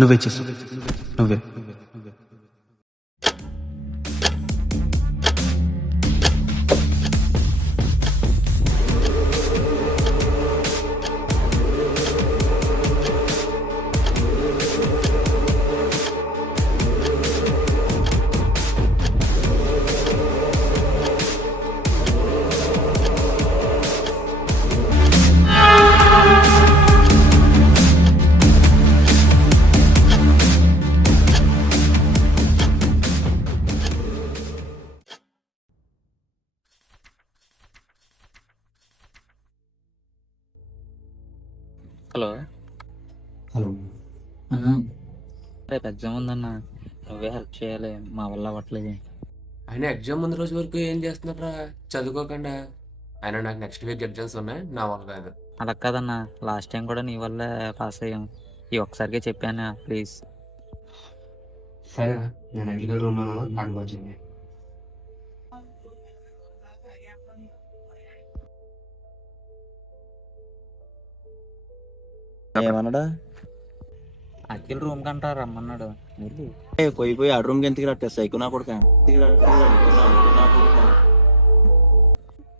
నువ్వే చేసు, నువ్వే. హలో హలో అన్నా, రేపు ఎగ్జామ్ ఉందన్నా, నువ్వే హెల్ప్ చేయాలి, మా వల్ల అవ్వట్లేదు. ఆయన ఎగ్జామ్ ముందు రోజు వరకు ఏం చేస్తున్నారా? చదువుకోకుండా. అయినా నాకు నెక్స్ట్ వీక్ ఎగ్జామ్స్ ఉన్నాయి, నా వల్ల కాదు. అలా కాదన్నా, లాస్ట్ టైం కూడా నీ వల్లే పాస్ అయ్యాం. ఈ ఒక్కసారికే చెప్పాను, ప్లీజ్. సరే నేను ఇంటికి రూమ్లో అక్కడికి వచ్చింది. ఏమన్నాడా? అఖిల్ రూమ్ కంటా రమ్మన్నాడు. పోయి ఆ రూమ్కి ఎందుకు రట్టే సైకు నా కొడుక.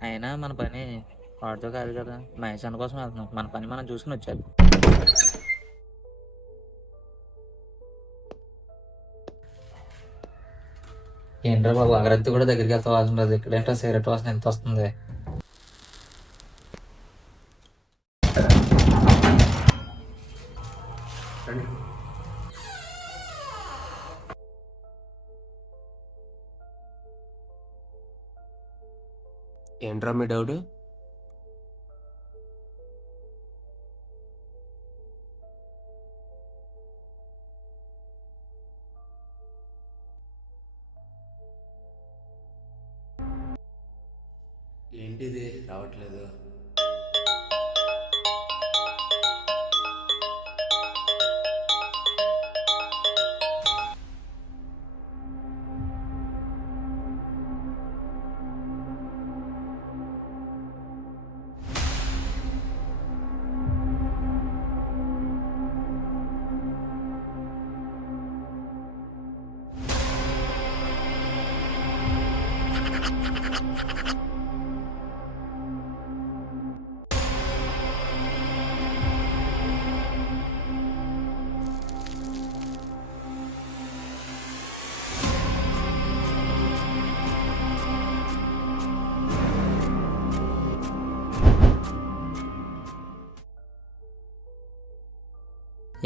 అయినా మన పని వాడితో కాదు కదా, మహేష్ అన్న కోసం వెళ్తున్నాం. మన పని మనం చూసుకుని వచ్చాలి. ఏంట్రా బాబు, అగరత్తి కూడా దగ్గరికి వెళ్తా వాసన రాదు. ఇక్కడేంటో సిగరెట్ వాసన ఎంత వస్తుంది. ఏంట్రా మీ డౌట్? ఏంటిది రావట్లేదు?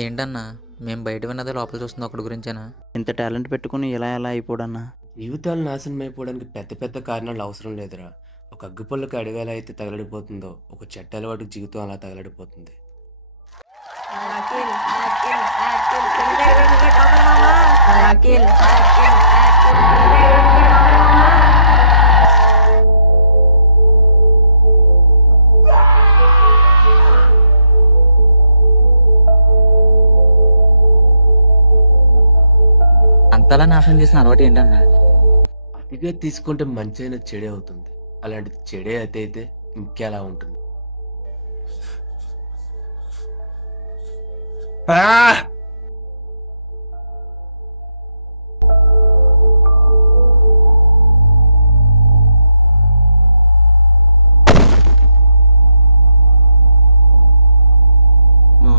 ఏంటన్నా, మేము బయట విన్నది లోపల చూస్తుంది ఒకటి గురించేనా? ఇంత టాలెంట్ పెట్టుకుని ఇలా ఎలా అయిపోడన్నా? జీవితాలు నాశనం అయిపోవడానికి పెద్ద పెద్ద కారణాలు అవసరం లేదురా. ఒక అగ్గిపుల్లకి అడవి ఎలా అయితే తగలడిపోతుందో, ఒక చెట్ట అలవాటు జీవితం అలా తగలడిపోతుంది. అంతలా నాశనం చేసిన అలవాటు ఏంటన్నా? అతిగా తీసుకుంటే మంచి అయినా చెడే అవుతుంది. అలాంటిది చెడే అయితే ఇంకెలా ఉంటుంది?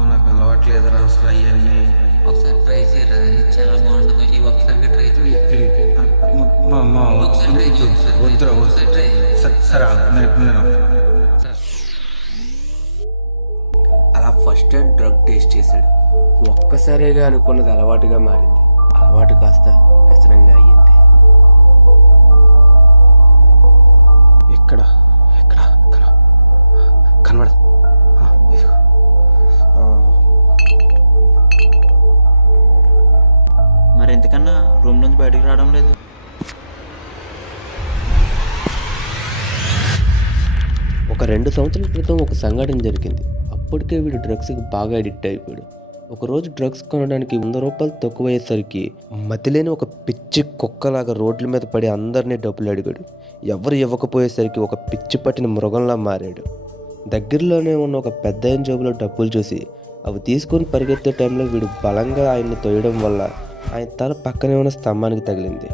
నాకు అలవాట్లేదురా అసలు అయ్యాన్ని. ఒకసారి ట్రై చేయరా, చాలా బాగుంటుంది. ఈ ఒకసారి ట్రై చేయి. ఒకసారి ట్రై చేయి. ఒకసారి ట్రై చేయి. సరే అలా ఫస్ట్ టైం డ్రగ్ టేస్ట్ చేశాడు. ఒక్కసారిగా అనుకున్నది అలవాటుగా మారింది. అలవాటు కాస్త వ్యసనంగా అయ్యింది. ఎక్కడ ఎక్కడ ఎక్కడ కనబడదు. మరి ఎందుకన్నా రూమ్ నుంచి బయటికి రావడం లేదు? ఒక 2 సంవత్సరాల క్రితం ఒక సంఘటన జరిగింది. అప్పటికే వీడు డ్రగ్స్కి బాగా అడిక్ట్ అయిపోయాడు. ఒకరోజు డ్రగ్స్ కొనడానికి 100 రూపాయలు తక్కువయ్యేసరికి మతిలేని ఒక పిచ్చి కుక్కలాగా రోడ్ల మీద పడి అందరినీ డబ్బులు అడిగాడు. ఎవరు ఇవ్వకపోయేసరికి ఒక పిచ్చి పట్టిన మృగంలా మారాడు. దగ్గరలోనే ఉన్న ఒక పెద్ద జేబులో డబ్బులు చూసి అవి తీసుకొని పరిగెత్తే టైంలో వీడు బలంగా ఆయన్ని తొయ్యడం వల్ల ఆయన తల పక్కనే ఉన్న స్తంభానికి తగిలింది.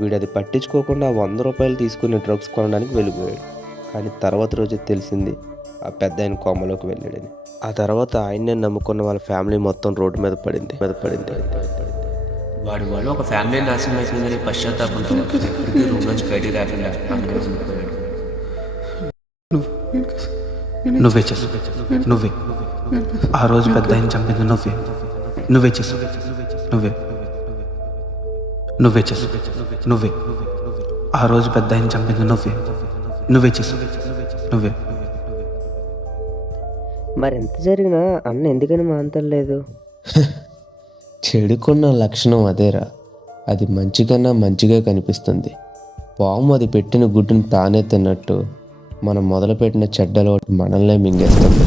వీడు అది పట్టించుకోకుండా 100 రూపాయలు తీసుకుని డ్రగ్స్ కొనడానికి వెళ్ళిపోయాడు. కానీ తర్వాత రోజే తెలిసింది ఆ పెద్ద ఆయన కోమలోకి వెళ్ళాడని. ఆ తర్వాత ఆయన్నే నమ్ముకున్న వాళ్ళ ఫ్యామిలీ మొత్తం రోడ్డు మీద పడింది. వాడి వల్ల ఒక ఫ్యామిలీ నాశనం అయిపోయిందని పశ్చాత్తాపంతో ఎప్పటికీ రూమ్ నుంచి బయటికి రాకుండా అందులో ఉండిపోయాడు. నువ్వే చేసావు, నువ్వే ఆ రోజు పెద్ద ఆయన చంపింది నువ్వే చేసావు, నువ్వే చేసావు, నువ్వే ఆ రోజు పెద్ద ఆయన చంపింది నువ్వే చేసావు, నువ్వే. మరెంత జరిగినా అన్న ఎందుకని మాంతలేదు? చెడుకున్న లక్షణం అదేరా, అది మంచికన్నా మంచిగా కనిపిస్తుంది. పాము అది పెట్టిన గుడ్డును తానే తిన్నట్టు మనం మొదలుపెట్టిన చెడ్డలో మనల్నే మింగేస్తుంది.